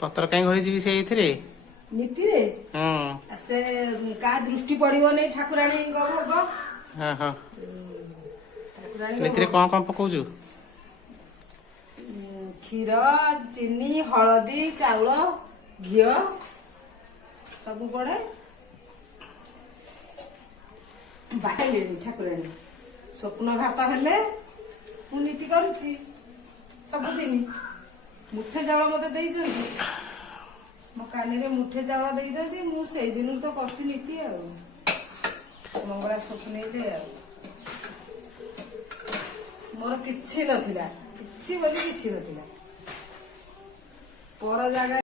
पत्र कहीं घरी जी से नीति रे से का दृष्टि पड़ो नहीं ठाकुराणी भोग हाँ हाँ नीति कौन कौन पकाउछु क्षीर चीनी हलदी चाउल घी सब पड़े बाहर ठाकुराणी स्वप्नघात हेले मु नीति करुची सबुदिन मुठे चाउल मते देइछन्ती मो कानी रे मुठे चाउल देइछन्ती मु सेई दिन तो करची नीति आ मंगला स्वप्ने आ मोर किछि नथिला किछि बोली किछि नथिला पर जागा